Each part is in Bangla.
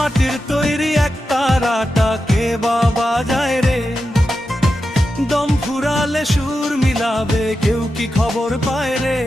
মাটির তৈরি এক তারাটাকে বাবা যায় রে? দম ফুরালে সুর মিলাবে, কেউ কি খবর পায় রে?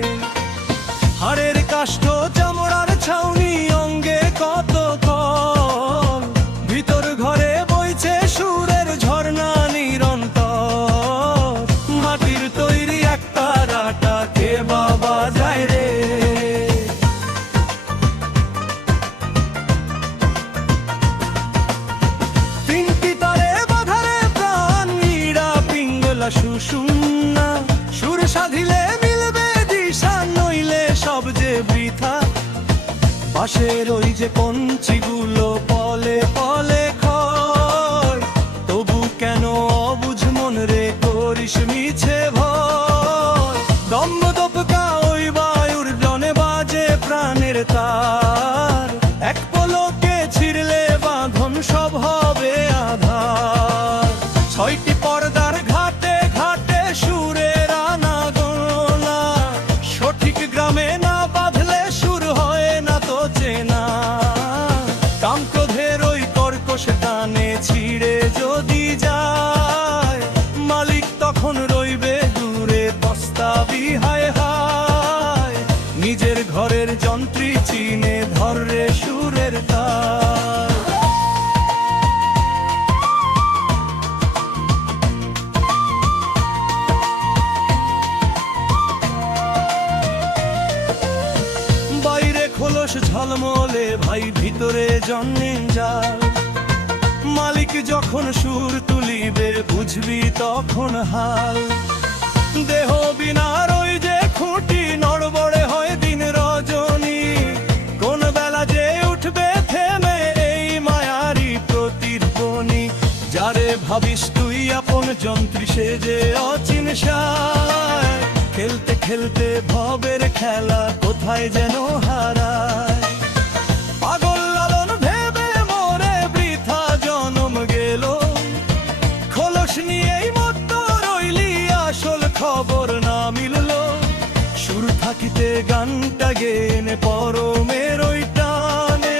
পাশের ওই যে পঞ্চিগুলো পলে পলে খয় তবু কেন অবুঝ মন রে করিস মিছে ভয় দম্ব দপকা ওই বায়ুর জনে বাজে প্রাণের তার। বাইরে ঝলমলে ভাই ভিতরে জন্মে যার। মালিক যখন সুর তুলিবে, বুঝবি তখন হাল দেহ বিনার ওই যে খুঁটি, নড়বড়ে হয় দিন রজনী। কোন বেলা যে উঠবে থেমে এই মায়ারি প্রতিধ্বনি। যারে ভাবিস তুই আপন যন্ত্রী, সে যে অচিন সায় খেলতে খেলতে ভবের খেলা কোথায় যেন হারায়। পাগল লালন ভেবে মরে বৃথা জনম গেল। খোলস নিয়েই মত রইলি, আসল খবর না মিলল। সুর থাকিতে গানটা গেনে, পরমের ওই টানে।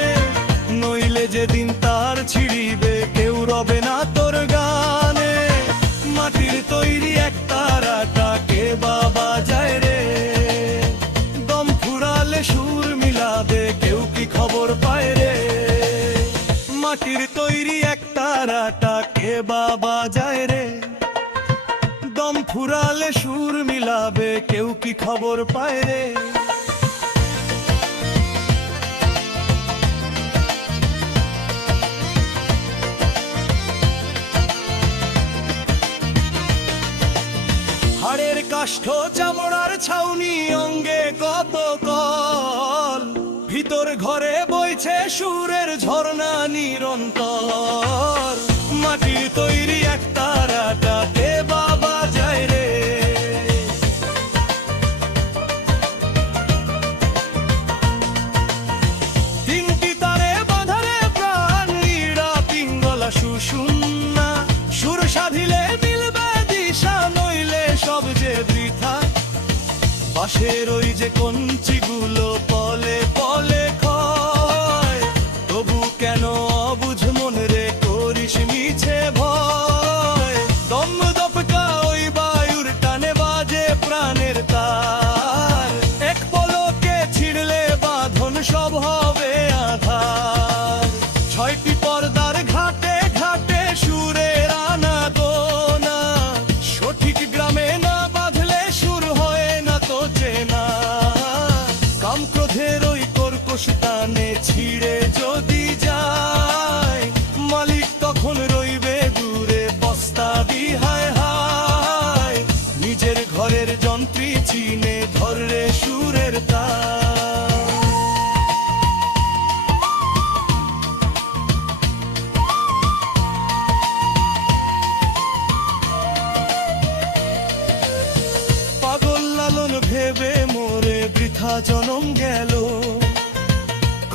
নইলে যেদিন দম সুর মিলাবে, কেউ কি খবর পায় রে? হাড়ের কাষ্ঠ, চামড়ার ছাউনি, অঙ্গে কত কল? ভিতর ঘরে বইছে সুরের ঝর্ণা নিরন্তর। মাটির তৈরি পাশের ওই যে কঞ্চিগুলো পলে পলে ক্ষয়। তবু কেন অবুঝ মন রে করিস মিছে ভয়? দম দপকা ওই বায়ুর টানে বাজে প্রাণের তার। এক পলকে ছিড়লে বাঁধন সব হবে আধার। ছয়টি পর্দার কর্কশ টানে ছিঁড়ে যদি যায়, মালিক তখন রইবে দূরে পস্তাবি হায় হায়। নিজের ঘরের যন্ত্রী চিনে ধরে সুরের তার পাগল লালন ভেবে মোরে বৃথা জনম গেল।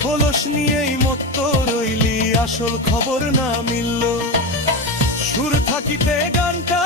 খোলস নিয়েই মত্ত রইলি আসল খবর না মিলল। সুর থাকিতে গানটা